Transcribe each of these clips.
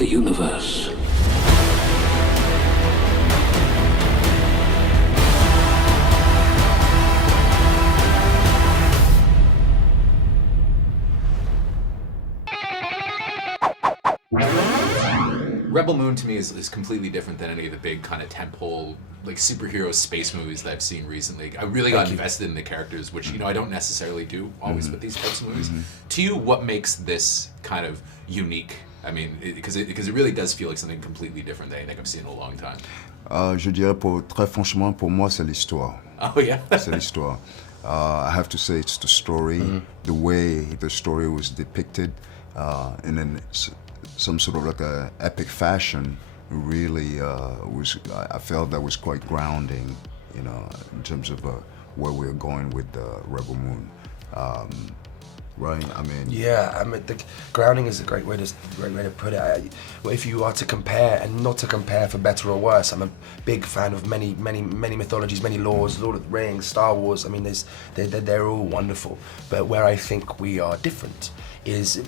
the universe. Rebel Moon to me is completely different than any of the big kind of tentpole like superhero space movies that I've seen recently. I really got invested in the characters, which I don't necessarily do always with these types of movies. To you, what makes this kind of unique? I mean, because it really does feel like something completely different than anything I've seen in a long time. Je dirais très franchement, pour moi, c'est l'histoire. Oh yeah. C'est l'histoire. I have to say it's the story, the way the story was depicted, in some sort of like a epic fashion. Really I felt that was quite grounding, you know, in terms of where we're going with Rebel Moon. Right? I mean, yeah. I mean, the grounding is a great way to put it. If you are to compare, and not to compare for better or worse, I'm a big fan of many mythologies, many lores, Lord of the Rings, Star Wars. I mean, they're all wonderful. But where I think we are different is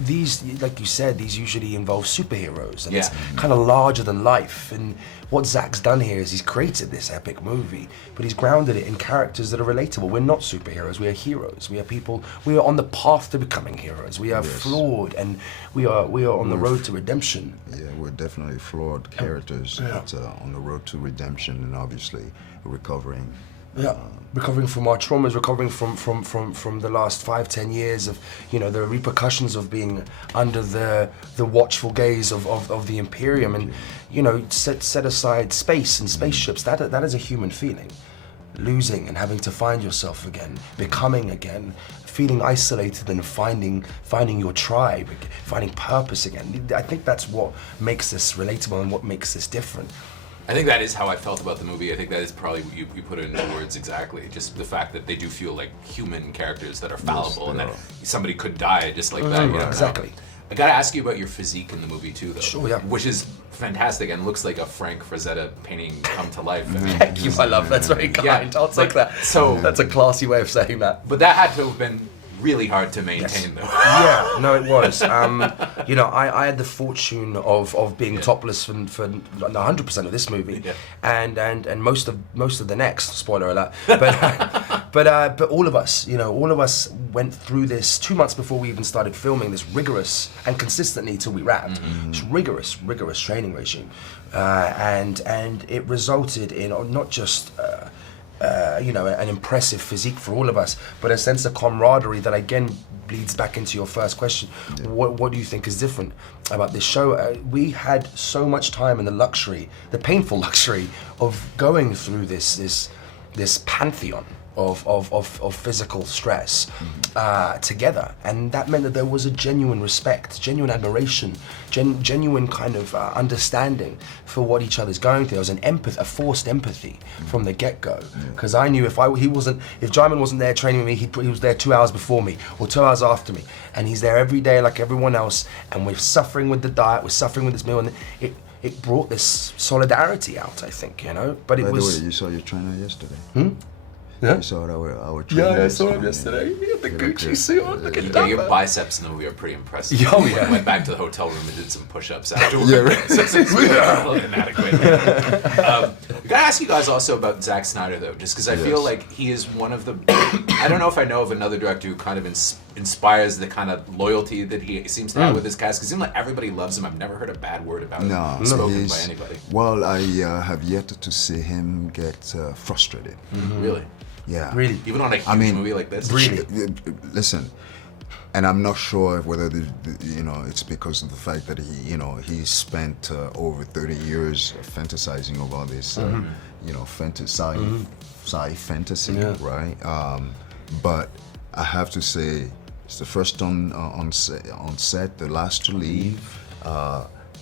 these, like you said, these usually involve superheroes, and it's kind of larger than life. And what Zack's done here is he's created this epic movie, but he's grounded it in characters that are relatable. We're not superheroes, we are heroes. We are people, we are on the path to becoming heroes. We are flawed, and we are on the road to redemption. Yeah, we're definitely flawed characters on the road to redemption, and obviously recovering. Yeah, recovering from our traumas, recovering from the last 5-10 years of, you know, the repercussions of being under the watchful gaze of the Imperium, and, you know, set aside space and spaceships. That is a human feeling. Losing and having to find yourself again, becoming again, feeling isolated and finding your tribe, finding purpose again. I think that's what makes this relatable and what makes this different. I think that is how I felt about the movie. I think that is probably what you put it into words exactly. Just the fact that they do feel like human characters that are fallible, and that somebody could die just like that. You know? Exactly. I gotta ask you about your physique in the movie too, though. Sure, yeah. Which is fantastic and looks like a Frank Frazetta painting come to life. I mean, Thank you, my love. That's very kind. I'll take that. So that's a classy way of saying that. But that had to have been really hard to maintain, though. Yeah, no, it was. You know, I had the fortune of being topless for 100% of this movie, and most of the next. Spoiler alert. But all of us, you know, went through this 2 months before we even started filming. This rigorous and consistently till we wrapped. This rigorous training regime, and it resulted in not just. You know, an impressive physique for all of us, but a sense of camaraderie that again bleeds back into your first question. What do you think is different about this show? We had so much time and the painful luxury of going through this pantheon of physical stress together, and that meant that there was a genuine respect, genuine admiration, genuine kind of understanding for what each other's going through. There was a forced empathy from the get-go, because I knew if Djimon wasn't there training me, he was there 2 hours before me or 2 hours after me, and he's there every day like everyone else, and we're suffering with the diet, we're suffering with this meal, and it brought this solidarity out, I think, you know. But By the way, you saw your trainer yesterday. Yeah. You saw our trainer. Yeah, I saw him yesterday. He had the Gucci suit on, looking dumb. Your biceps in the movie are pretty impressive. Oh, yeah. Went back to the hotel room and did some push-ups afterwards. Yeah, right. So it's inadequate. I gotta ask you guys also about Zack Snyder, though, just because I feel like he is one of the. I don't know if I know of another director who kind of inspires the kind of loyalty that he seems to have with his cast. Because it seems like everybody loves him. I've never heard a bad word about him spoken by anybody. Well, I have yet to see him get frustrated. Really? Yeah. Really? Even on a huge movie like this? Really? Listen, and I'm not sure whether it's because of the fact that he spent over 30 years fantasizing about this, fantasy, right? But I have to say, it's the first on set, the last to leave.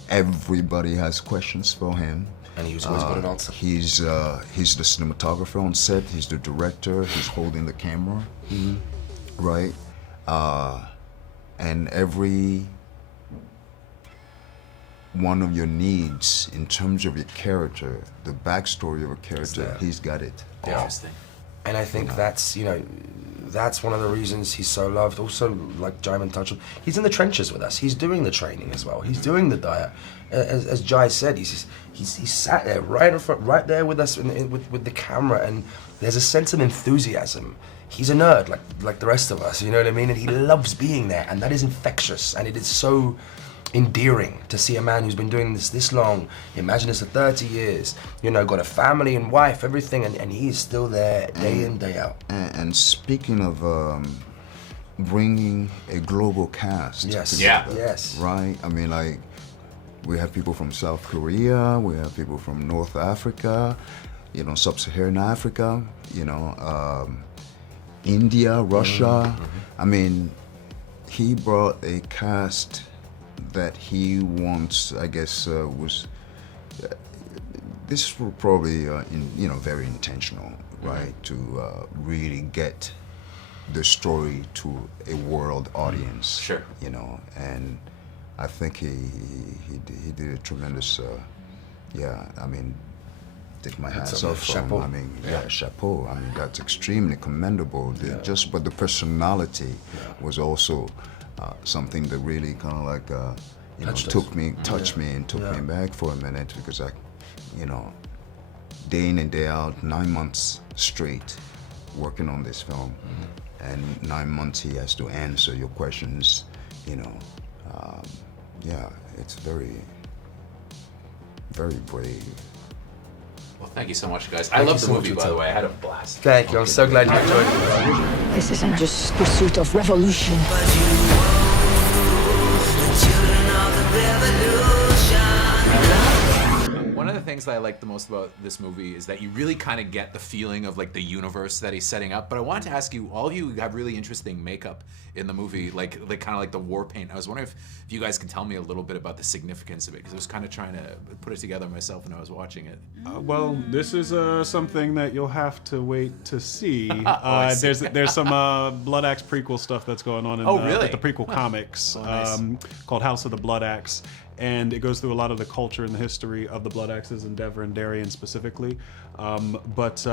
Everybody has questions for him. And he's always got an answer. He's the cinematographer on set. He's the director. He's holding the camera, right? And every one of your needs in terms of your character, the backstory of a character, he's got it. Interesting. And I think that's, you know, that's one of the reasons he's so loved. Also, like Djimon touched on, he's in the trenches with us. He's doing the training as well. He's doing the diet. As Jai said, he's sat there right in front, right there with us with the camera, and there's a sense of enthusiasm. He's a nerd like the rest of us, you know what I mean? And he loves being there, and that is infectious, and it is so endearing to see a man who's been doing this long. Imagine this for 30 years, you know, got a family and wife, everything, and he's still there day in, day out. And speaking of bringing a global cast, Yes, Yeah. yes, right? I mean, like, we have people from South Korea, we have people from North Africa, you know, Sub-Saharan Africa, you know, India, Russia. I mean, he brought a cast that he wants, I guess, was. This was probably, very intentional, right? To really get the story to a world audience. Sure. You know, and I think he did a tremendous. I mean, take my hats off from. Chapeau. I mean, chapeau. I mean, that's extremely commendable. But the personality was also something that really kind of like touched me and took me back for a minute, because I, day in and day out, 9 months straight working on this film, and 9 months he has to answer your questions. It's very, very brave. Well, thank you so much, guys. I love the movie, by the way. I had a blast. Thank you. I'm so glad you enjoyed it. This isn't just pursuit of revolution. One of the things that I like the most about this movie is that you really kind of get the feeling of like the universe that he's setting up. But I wanted to ask you, all of you have really interesting makeup in the movie, like kind of like the war paint. I was wondering if you guys can tell me a little bit about the significance of it, because I was kind of trying to put it together myself when I was watching it. Well, this is something that you'll have to wait to see. I see. There's some Blood Axe prequel stuff that's going on in really? the prequel comics Nice. called House of the Blood Axe. And it goes through a lot of the culture and the history of the Blood Axes in Devon and Darien specifically. But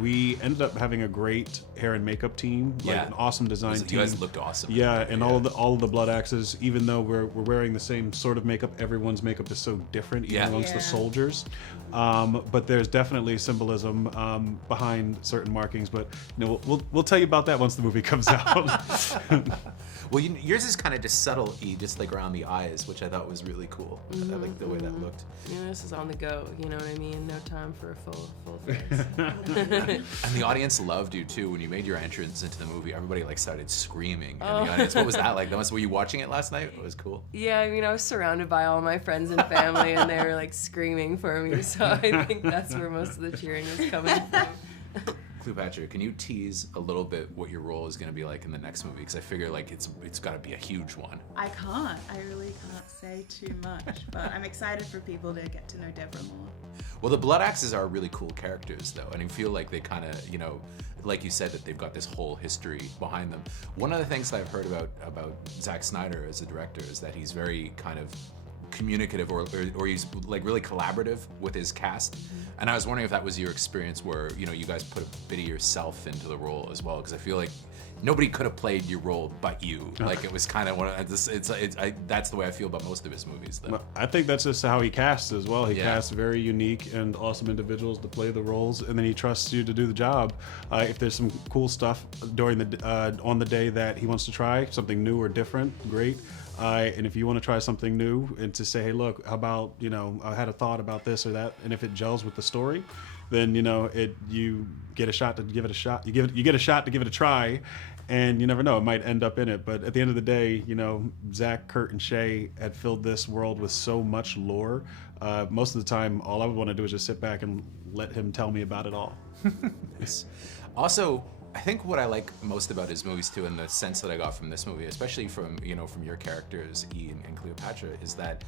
we ended up having a great hair and makeup team, like an awesome design team. You guys looked awesome. Yeah, and all of the Blood Axes, even though we're wearing the same sort of makeup, everyone's makeup is so different, even amongst the soldiers. But there's definitely symbolism behind certain markings. But we'll tell you about that once the movie comes out. Well, yours is kind of just subtle, just like around the eyes, which I thought was really cool. I like the way that looked. This is on the go, you know what I mean? No time for a full face. And the audience loved you too. When you made your entrance into the movie, everybody like started screaming in the audience. What was that like? Were you watching it last night? It was cool. Yeah, I mean, I was surrounded by all my friends and family, and they were like screaming for me, so I think that's where most of the cheering is coming from. Cleopatra, can you tease a little bit what your role is going to be like in the next movie? Because I figure like it's got to be a huge one. I can't. I really can't say too much, but I'm excited for people to get to know Deborah more. Well, the Blood Axes are really cool characters, though, and I feel like they kind of, like you said, that they've got this whole history behind them. One of the things that I've heard about Zack Snyder as a director is that he's very kind of communicative, or he's like really collaborative with his cast. And I was wondering if that was your experience, where you guys put a bit of yourself into the role as well, because I feel like nobody could have played your role but you. Like it was kind of one of that's the way I feel about most of his movies, though. I think that's just how he casts as well. He casts very unique and awesome individuals to play the roles, and then he trusts you to do the job. If there's some cool stuff during on the day that he wants to try something new or different, great. And if you want to try something new and to say, hey, look, how about, I had a thought about this or that, and if it gels with the story, then, you get a shot to give it a shot. You get a shot to give it a try, and you never know, it might end up in it. But at the end of the day, Zack, Kurt, and Shay had filled this world with so much lore. Most of the time, all I would want to do is just sit back and let him tell me about it all. Yes. Also, I think what I like most about his movies too, and the sense that I got from this movie, especially from your characters, Ian and Cleopatra, is that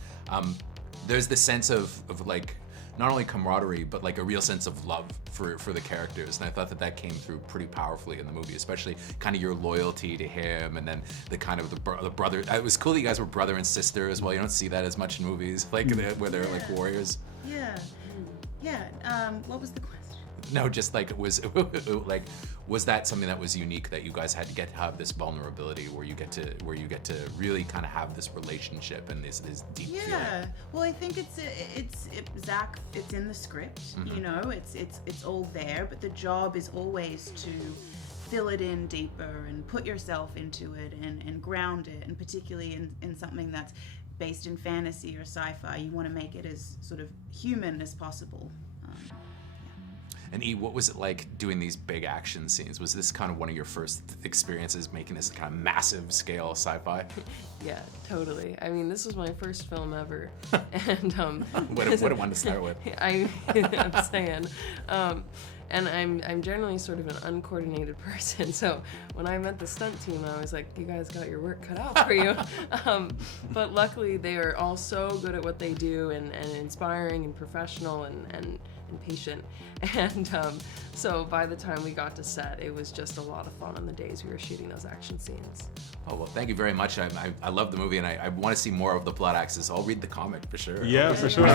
there's this sense of like not only camaraderie but like a real sense of love for the characters, and I thought that came through pretty powerfully in the movie, especially kind of your loyalty to him, and then the kind of the brother. It was cool that you guys were brother and sister as well. You don't see that as much in movies, like where they're like warriors. Yeah. What was the question? No, just like was like, was that something that was unique that you guys had to get to have this vulnerability where you get to really kind of have this relationship and this deep feeling? Well, I think it's Zack. It's in the script. You know, it's all there, but the job is always to fill it in deeper and put yourself into it and ground it, and particularly in something that's based in fantasy or sci-fi, you want to make it as sort of human as possible. And E, what was it like doing these big action scenes? Was this kind of one of your first experiences making this kind of massive scale sci-fi? Yeah, totally. I mean, this was my first film ever, and what a one to start with. I'm saying, and I'm generally sort of an uncoordinated person. So when I met the stunt team, I was like, "You guys got your work cut out for you." But luckily, they are all so good at what they do, and inspiring and professional and patient. And so by the time we got to set, it was just a lot of fun on the days we were shooting those action scenes. Oh, well, thank you very much. I love the movie, and I want to see more of the Blood Axes. I'll read the comic for sure. Yeah, for sure.